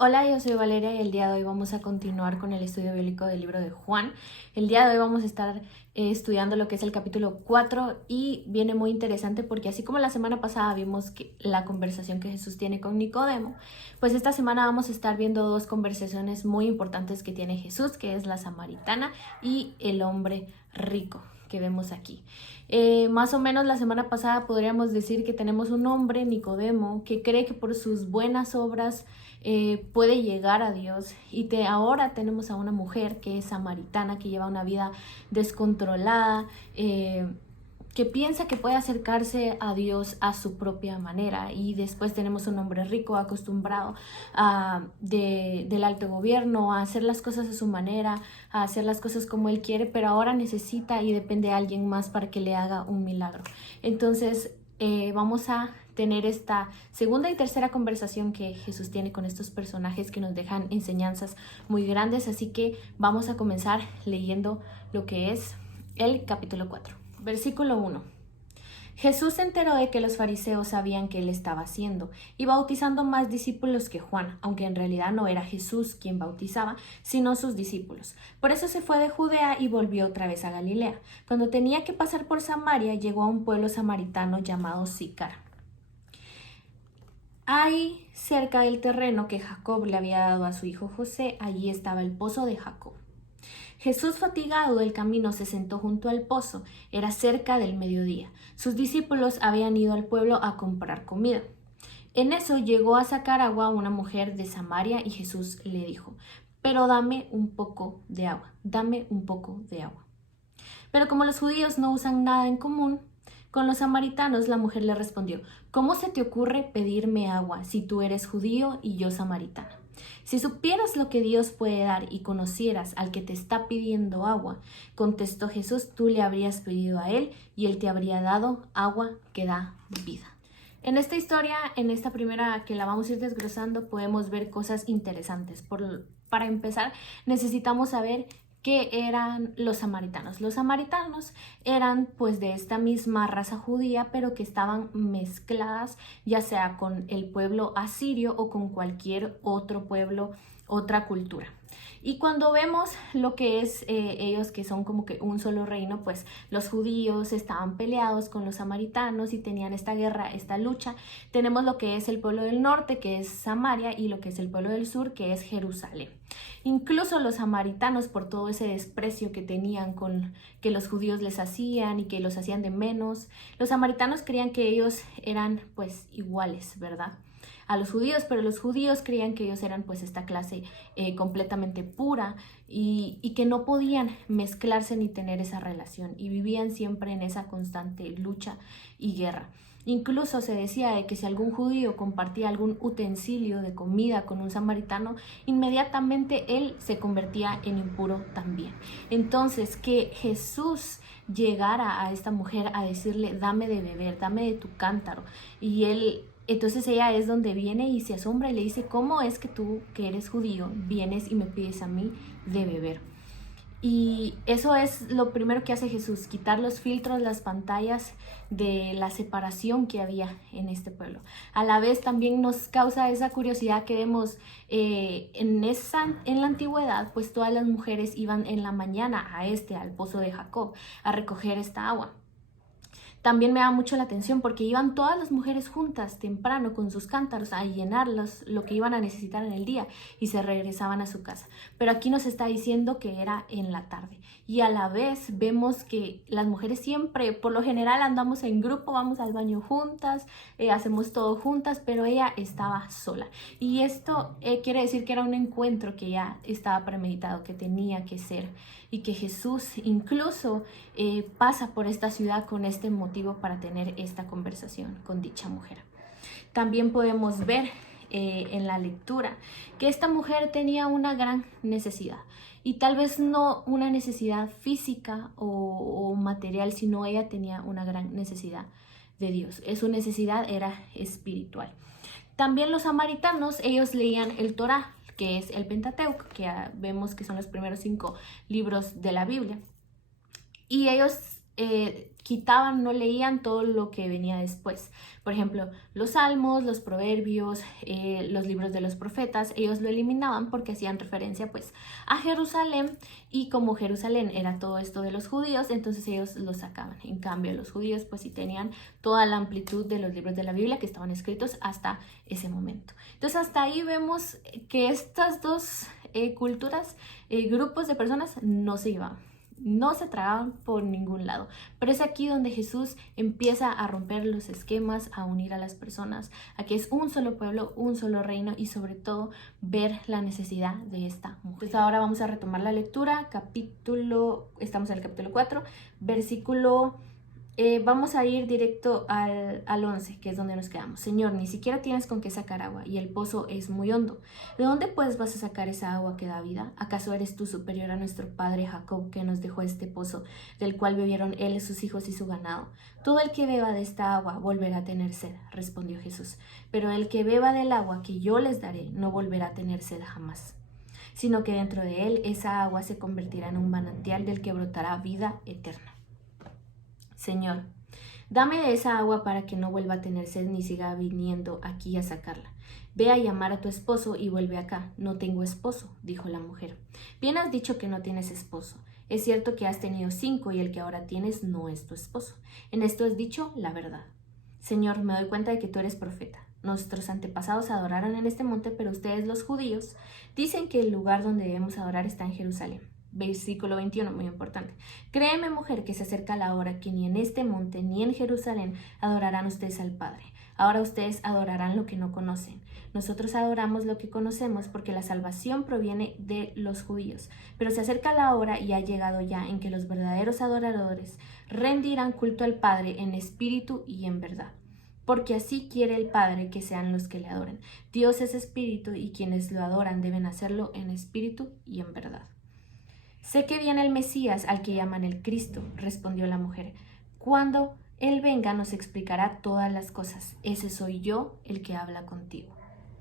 Hola, yo soy Valeria y el día de hoy vamos a continuar con el estudio bíblico del libro de Juan. El día de hoy vamos a estar estudiando lo que es el capítulo 4 y viene muy interesante porque así como la semana pasada vimos que la conversación que Jesús tiene con Nicodemo, pues esta semana vamos a estar viendo dos conversaciones muy importantes que tiene Jesús, que es la samaritana y el hombre rico que vemos aquí. Más o menos la semana pasada podríamos decir que tenemos un hombre, Nicodemo, que cree que por sus buenas obras puede llegar a Dios, y ahora tenemos a una mujer que es samaritana, que lleva una vida descontrolada, que piensa que puede acercarse a Dios a su propia manera. Y después tenemos un hombre rico acostumbrado del alto gobierno a hacer las cosas a su manera, a hacer las cosas como él quiere, pero ahora necesita y depende de alguien más para que le haga un milagro. Entonces vamos a tener esta segunda y tercera conversación que Jesús tiene con estos personajes que nos dejan enseñanzas muy grandes. Así que vamos a comenzar leyendo lo que es el capítulo 4. Versículo 1. Jesús se enteró de que los fariseos sabían que él estaba haciendo y bautizando más discípulos que Juan, aunque en realidad no era Jesús quien bautizaba, sino sus discípulos. Por eso se fue de Judea y volvió otra vez a Galilea. Cuando tenía que pasar por Samaria, llegó a un pueblo samaritano llamado Sícar. Ahí, cerca del terreno que Jacob le había dado a su hijo José, allí estaba el pozo de Jacob. Jesús, fatigado del camino, se sentó junto al pozo. Era cerca del mediodía. Sus discípulos habían ido al pueblo a comprar comida. En eso llegó a sacar agua una mujer de Samaria y Jesús le dijo: «Pero dame un poco de agua, dame un poco de agua». Pero como los judíos no usan nada en común con los samaritanos, la mujer le respondió: «¿Cómo se te ocurre pedirme agua si tú eres judío y yo samaritana? Si supieras lo que Dios puede dar y conocieras al que te está pidiendo agua», contestó Jesús, «tú le habrías pedido a él y él te habría dado agua que da vida». En esta historia, en esta primera que la vamos a ir desglosando, podemos ver cosas interesantes. Para empezar, necesitamos saber qué eran los samaritanos. Los samaritanos eran pues de esta misma raza judía, pero que estaban mezcladas ya sea con el pueblo asirio o con cualquier otro pueblo, otra cultura. Y cuando vemos lo que es ellos, que son como que un solo reino, pues los judíos estaban peleados con los samaritanos y tenían esta guerra, esta lucha. Tenemos lo que es el pueblo del norte, que es Samaria, y lo que es el pueblo del sur, que es Jerusalén. Incluso los samaritanos, por todo ese desprecio que tenían con que los judíos les hacían y que los hacían de menos, los samaritanos creían que ellos eran pues iguales, ¿verdad?, a los judíos, pero los judíos creían que ellos eran pues esta clase completamente pura y que no podían mezclarse ni tener esa relación, y vivían siempre en esa constante lucha y guerra. Incluso se decía de que si algún judío compartía algún utensilio de comida con un samaritano, inmediatamente él se convertía en impuro también. Entonces, que Jesús llegara a esta mujer a decirle: «Dame de beber, dame de tu cántaro», y entonces ella es donde viene y se asombra y le dice: «¿Cómo es que tú, que eres judío, vienes y me pides a mí de beber?». Y eso es lo primero que hace Jesús: quitar los filtros, las pantallas de la separación que había en este pueblo. A la vez también nos causa esa curiosidad que vemos en la antigüedad, pues todas las mujeres iban en la mañana al pozo de Jacob, a recoger esta agua. También me da mucho la atención porque iban todas las mujeres juntas temprano con sus cántaros a llenar lo que iban a necesitar en el día y se regresaban a su casa. Pero aquí nos está diciendo que era en la tarde, y a la vez vemos que las mujeres siempre, por lo general, andamos en grupo, vamos al baño juntas, hacemos todo juntas, pero ella estaba sola. Y esto quiere decir que era un encuentro que ya estaba premeditado, que tenía que ser, y que Jesús incluso pasa por esta ciudad con este motivo para tener esta conversación con dicha mujer. También podemos ver en la lectura que esta mujer tenía una gran necesidad, y tal vez no una necesidad física o material, sino ella tenía una gran necesidad de Dios. Su necesidad era espiritual. También los samaritanos, ellos leían el Torá, que es el Pentateuco, que vemos que son los primeros 5 libros de la Biblia. Y ellos quitaban, no leían todo lo que venía después. Por ejemplo, los salmos, los proverbios, los libros de los profetas, ellos lo eliminaban porque hacían referencia pues a Jerusalén, y como Jerusalén era todo esto de los judíos, entonces ellos lo sacaban. En cambio, los judíos pues sí tenían toda la amplitud de los libros de la Biblia que estaban escritos hasta ese momento. Entonces hasta ahí vemos que estas dos culturas, grupos de personas no se iban. No se tragaban por ningún lado. Pero es aquí donde Jesús empieza a romper los esquemas, a unir a las personas, a que es un solo pueblo, un solo reino, y sobre todo ver la necesidad de esta mujer. Entonces ahora vamos a retomar la lectura, estamos en el capítulo 4, versículo... vamos a ir directo al 11, que es donde nos quedamos. Señor, ni siquiera tienes con qué sacar agua, y el pozo es muy hondo. ¿De dónde pues vas a sacar esa agua que da vida? ¿Acaso eres tú superior a nuestro padre Jacob, que nos dejó este pozo, del cual bebieron él, sus hijos y su ganado? Todo el que beba de esta agua volverá a tener sed, respondió Jesús. Pero el que beba del agua que yo les daré no volverá a tener sed jamás, sino que dentro de él esa agua se convertirá en un manantial del que brotará vida eterna. Señor, dame de esa agua para que no vuelva a tener sed ni siga viniendo aquí a sacarla. Ve a llamar a tu esposo y vuelve acá. No tengo esposo, dijo la mujer. Bien has dicho que no tienes esposo. Es cierto que has tenido 5 y el que ahora tienes no es tu esposo. En esto has dicho la verdad. Señor, me doy cuenta de que tú eres profeta. Nuestros antepasados adoraron en este monte, pero ustedes, los judíos, dicen que el lugar donde debemos adorar está en Jerusalén. Versículo 21, muy importante. Créeme, mujer, que se acerca la hora que ni en este monte ni en Jerusalén adorarán ustedes al Padre. Ahora ustedes adorarán lo que no conocen. Nosotros adoramos lo que conocemos porque la salvación proviene de los judíos. Pero se acerca la hora y ha llegado ya en que los verdaderos adoradores rendirán culto al Padre en espíritu y en verdad. Porque así quiere el Padre que sean los que le adoren. Dios es espíritu y quienes lo adoran deben hacerlo en espíritu y en verdad. Sé que viene el Mesías, al que llaman el Cristo, respondió la mujer. Cuando Él venga nos explicará todas las cosas. Ese soy yo el que habla contigo,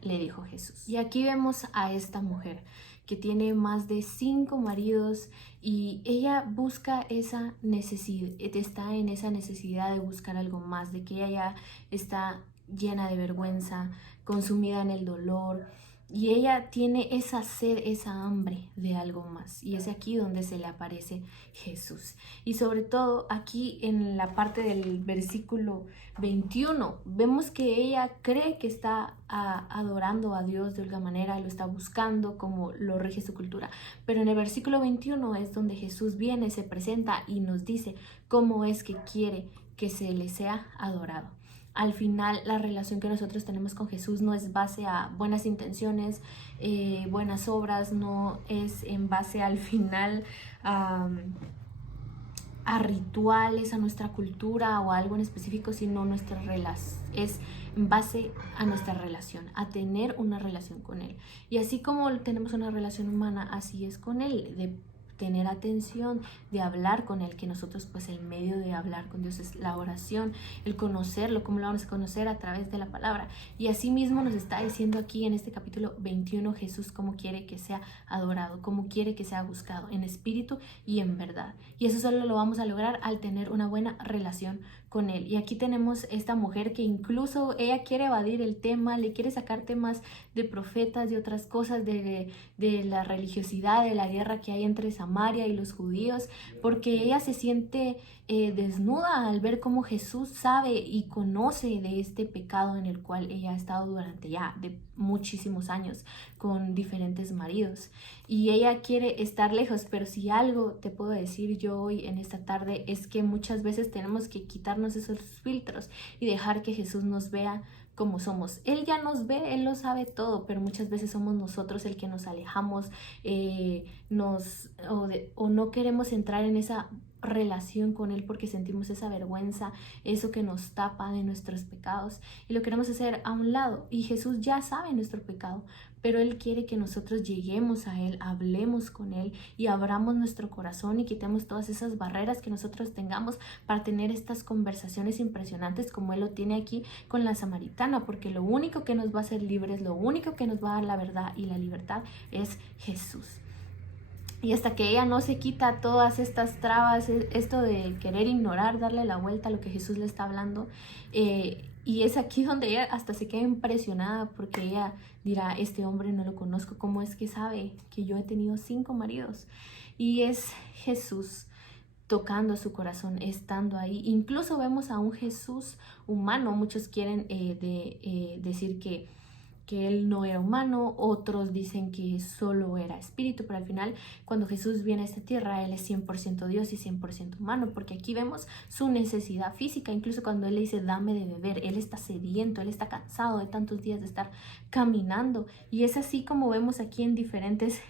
le dijo Jesús. Y aquí vemos a esta mujer que tiene más de 5 maridos, y ella busca esa necesidad, está en esa necesidad de buscar algo más, de que ella ya está llena de vergüenza, consumida en el dolor. Y ella tiene esa sed, esa hambre de algo más. Y es aquí donde se le aparece Jesús. Y sobre todo aquí en la parte del versículo 21, vemos que ella cree que está adorando a Dios de alguna manera, lo está buscando como lo rige su cultura. Pero en el versículo 21 es donde Jesús viene, se presenta y nos dice cómo es que quiere que se le sea adorado. Al final, la relación que nosotros tenemos con Jesús no es base a buenas intenciones, buenas obras, no es en base al final a rituales, a nuestra cultura o a algo en específico, sino es en base a nuestra relación, a tener una relación con Él. Y así como tenemos una relación humana, así es con Él, de tener atención, de hablar con Él, que nosotros pues el medio de hablar con Dios es la oración, el conocerlo. ¿Cómo lo vamos a conocer? A través de la palabra. Y así mismo nos está diciendo aquí en este capítulo 21 Jesús cómo quiere que sea adorado, cómo quiere que sea buscado, en espíritu y en verdad. Y eso solo lo vamos a lograr al tener una buena relación con Él. Y aquí tenemos esta mujer que incluso ella quiere evadir el tema, le quiere sacar temas de profetas, de otras cosas, de la religiosidad, de la guerra que hay entre Samaria y los judíos, porque ella se siente desnuda al ver cómo Jesús sabe y conoce de este pecado en el cual ella ha estado durante ya de muchísimos años con diferentes maridos, y ella quiere estar lejos. Pero si algo te puedo decir yo hoy en esta tarde es que muchas veces tenemos que quitarnos esos filtros y dejar que Jesús nos vea como somos. Él ya nos ve, Él lo sabe todo, pero muchas veces somos nosotros el que nos alejamos, o no queremos entrar en esa relación con Él porque sentimos esa vergüenza, eso que nos tapa de nuestros pecados, y lo queremos hacer a un lado. Y Jesús ya sabe nuestro pecado, pero Él quiere que nosotros lleguemos a Él, hablemos con Él y abramos nuestro corazón y quitemos todas esas barreras que nosotros tengamos para tener estas conversaciones impresionantes como Él lo tiene aquí con la samaritana, porque lo único que nos va a hacer libres, lo único que nos va a dar la verdad y la libertad es Jesús. Y hasta que ella no se quita todas estas trabas, esto de querer ignorar, darle la vuelta a lo que Jesús le está hablando, y es aquí donde ella hasta se queda impresionada porque ella dirá, este hombre no lo conozco, ¿cómo es que sabe que yo he tenido 5 maridos? Y es Jesús tocando su corazón, estando ahí. Incluso vemos a un Jesús humano. Muchos quieren decir que él no era humano, otros dicen que solo era espíritu, pero al final cuando Jesús viene a esta tierra, él es 100% Dios y 100% humano, porque aquí vemos su necesidad física. Incluso cuando él le dice dame de beber, él está sediento, él está cansado de tantos días de estar caminando, y es así como vemos aquí en diferentes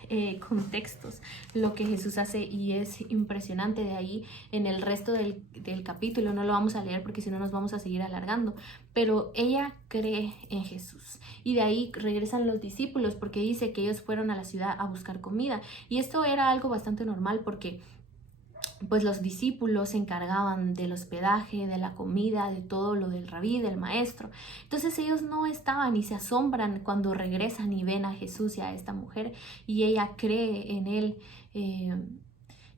contextos lo que Jesús hace, y es impresionante. De ahí en el resto del capítulo no lo vamos a leer porque si no nos vamos a seguir alargando, pero ella cree en Jesús. Y de ahí regresan los discípulos porque dice que ellos fueron a la ciudad a buscar comida. Y esto era algo bastante normal porque pues los discípulos se encargaban del hospedaje, de la comida, de todo lo del rabí, del maestro. Entonces ellos no estaban y se asombran cuando regresan y ven a Jesús y a esta mujer y ella cree en él.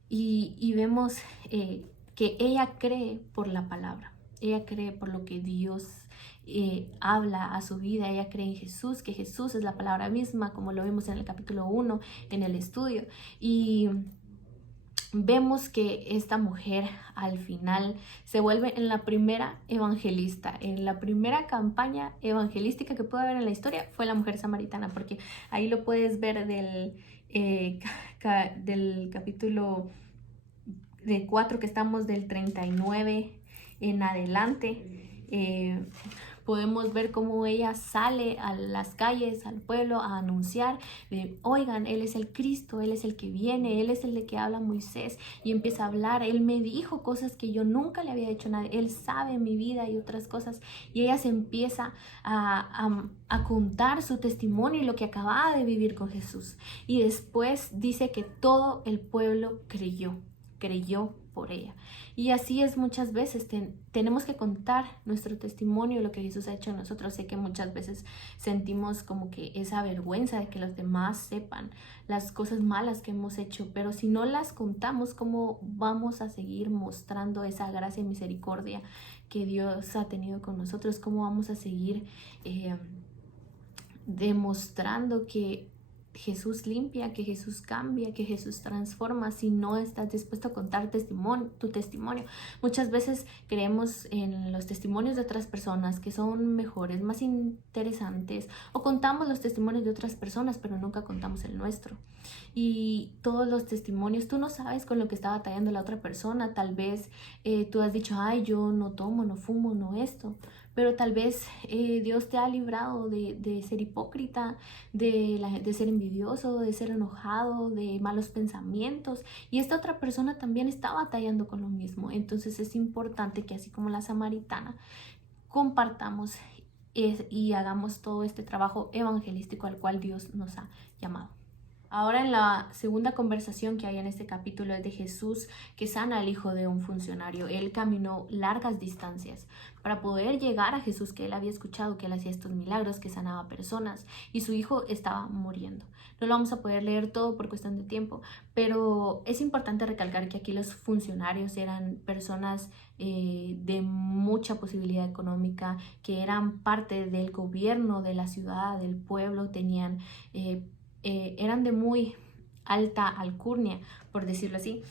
Y vemos que ella cree por la palabra. Ella cree por lo que Dios habla a su vida. Ella cree en Jesús, que Jesús es la palabra misma, como lo vimos en el capítulo 1 en el estudio. Y vemos que esta mujer al final se vuelve en la primera evangelista, en la primera campaña evangelística que puede haber en la historia fue la mujer samaritana, porque ahí lo puedes ver del capítulo de 4 que estamos, del 39 en adelante. Podemos ver cómo ella sale a las calles, al pueblo, a anunciar de, oigan, Él es el Cristo, Él es el que viene, Él es el de que habla Moisés, y empieza a hablar. Él me dijo cosas que yo nunca le había dicho a nadie, Él sabe mi vida y otras cosas, y ella se empieza a contar su testimonio y lo que acababa de vivir con Jesús, y después dice que todo el pueblo creyó por ella. Y así es muchas veces, tenemos que contar nuestro testimonio, lo que Jesús ha hecho en nosotros. Sé que muchas veces sentimos como que esa vergüenza de que los demás sepan las cosas malas que hemos hecho, pero si no las contamos, ¿cómo vamos a seguir mostrando esa gracia y misericordia que Dios ha tenido con nosotros? ¿Cómo vamos a seguir demostrando que Jesús limpia, que Jesús cambia, que Jesús transforma, si no estás dispuesto a contar tu testimonio? Muchas veces creemos en los testimonios de otras personas que son mejores, más interesantes, o contamos los testimonios de otras personas, pero nunca contamos el nuestro. Y todos los testimonios, tú no sabes con lo que está batallando la otra persona. Tal vez tú has dicho, ay, yo no tomo, no fumo, no esto, pero tal vez Dios te ha librado de ser hipócrita, de ser envidioso, de ser enojado, de malos pensamientos, y esta otra persona también está batallando con lo mismo. Entonces es importante que, así como la samaritana, compartamos y hagamos todo este trabajo evangelístico al cual Dios nos ha llamado. Ahora, en la segunda conversación que hay en este capítulo, es de Jesús que sana al hijo de un funcionario. Él caminó largas distancias para poder llegar a Jesús, que él había escuchado que él hacía estos milagros, que sanaba personas, y su hijo estaba muriendo. No lo vamos a poder leer todo por cuestión de tiempo, pero es importante recalcar que aquí los funcionarios eran personas de mucha posibilidad económica, que eran parte del gobierno de la ciudad, del pueblo, eran de muy alta alcurnia, por decirlo así.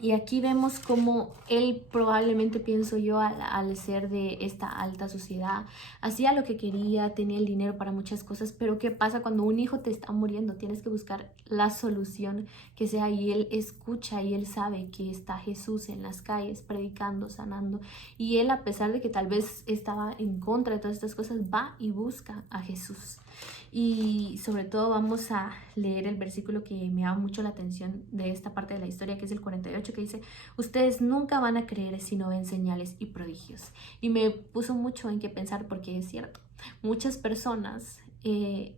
Y aquí vemos cómo él probablemente, pienso yo, al ser de esta alta sociedad, hacía lo que quería, tenía el dinero para muchas cosas, pero ¿qué pasa cuando un hijo te está muriendo? Tienes que buscar la solución que sea, y él escucha y él sabe que está Jesús en las calles predicando, sanando, y él, a pesar de que tal vez estaba en contra de todas estas cosas, va y busca a Jesús. Y sobre todo vamos a leer el versículo que me llama mucho la atención de esta parte de la historia, que es el 48, que dice, ustedes nunca van a creer si no ven señales y prodigios. Y me puso mucho en qué pensar, porque es cierto, muchas personas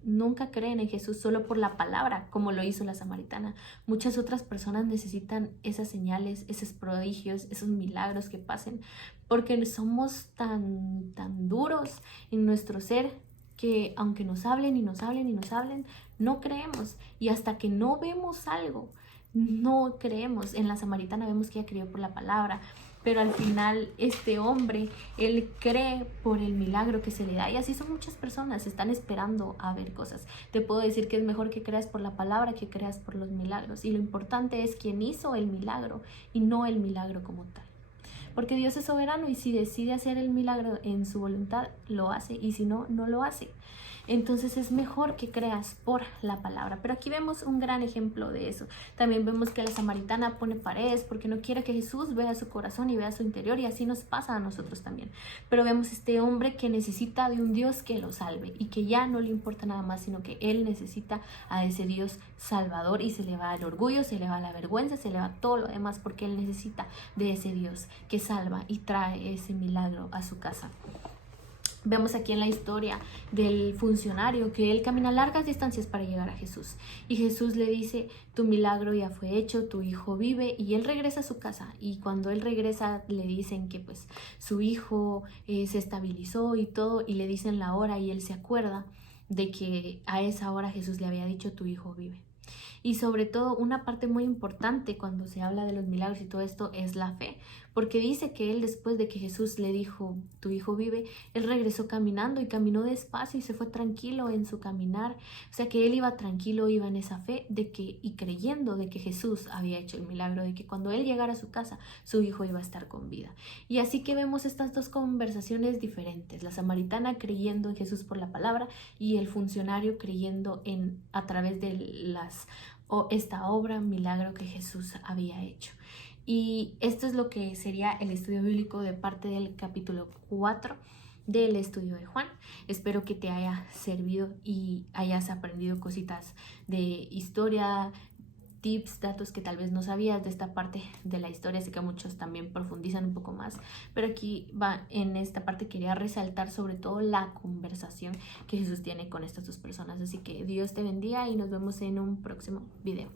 nunca creen en Jesús solo por la palabra, como lo hizo la samaritana. Muchas otras personas necesitan esas señales, esos prodigios, esos milagros que pasen, porque somos tan duros en nuestro ser que aunque nos hablen y nos hablen y nos hablen, no creemos. Y hasta que no vemos algo, no creemos. En la samaritana vemos que ella creyó por la palabra, pero al final este hombre, él cree por el milagro que se le da. Y así son muchas personas, están esperando a ver cosas. Te puedo decir que es mejor que creas por la palabra que creas por los milagros. Y lo importante es quién hizo el milagro y no el milagro como tal. Porque Dios es soberano y si decide hacer el milagro en su voluntad, lo hace, y si no, no lo hace. Entonces es mejor que creas por la palabra. Pero aquí vemos un gran ejemplo de eso. También vemos que la samaritana pone paredes porque no quiere que Jesús vea su corazón y vea su interior, y así nos pasa a nosotros también. Pero vemos este hombre que necesita de un Dios que lo salve y que ya no le importa nada más, sino que él necesita a ese Dios salvador, y se le va el orgullo, se le va la vergüenza, se le va todo lo demás, porque él necesita de ese Dios que salva y trae ese milagro a su casa. Vemos aquí en la historia del funcionario que él camina largas distancias para llegar a Jesús. Y Jesús le dice, tu milagro ya fue hecho, tu hijo vive. Y él regresa a su casa. Y cuando él regresa le dicen que pues su hijo se estabilizó y todo. Y le dicen la hora y él se acuerda de que a esa hora Jesús le había dicho, tu hijo vive. Y sobre todo una parte muy importante cuando se habla de los milagros y todo esto es la fe, porque dice que él, después de que Jesús le dijo, tu hijo vive, él regresó caminando y caminó despacio y se fue tranquilo en su caminar. O sea que él iba tranquilo, iba en esa fe de que, y creyendo de que Jesús había hecho el milagro, de que cuando él llegara a su casa, su hijo iba a estar con vida. Y así que vemos estas dos conversaciones diferentes, la samaritana creyendo en Jesús por la palabra y el funcionario creyendo a través de esta obra, milagro que Jesús había hecho. Y esto es lo que sería el estudio bíblico de parte del capítulo 4 del estudio de Juan. Espero que te haya servido y hayas aprendido cositas de historia, tips, datos que tal vez no sabías de esta parte de la historia. Así que muchos también profundizan un poco más, pero aquí va, en esta parte quería resaltar sobre todo la conversación que Jesús tiene con estas dos personas. Así que Dios te bendiga y nos vemos en un próximo video.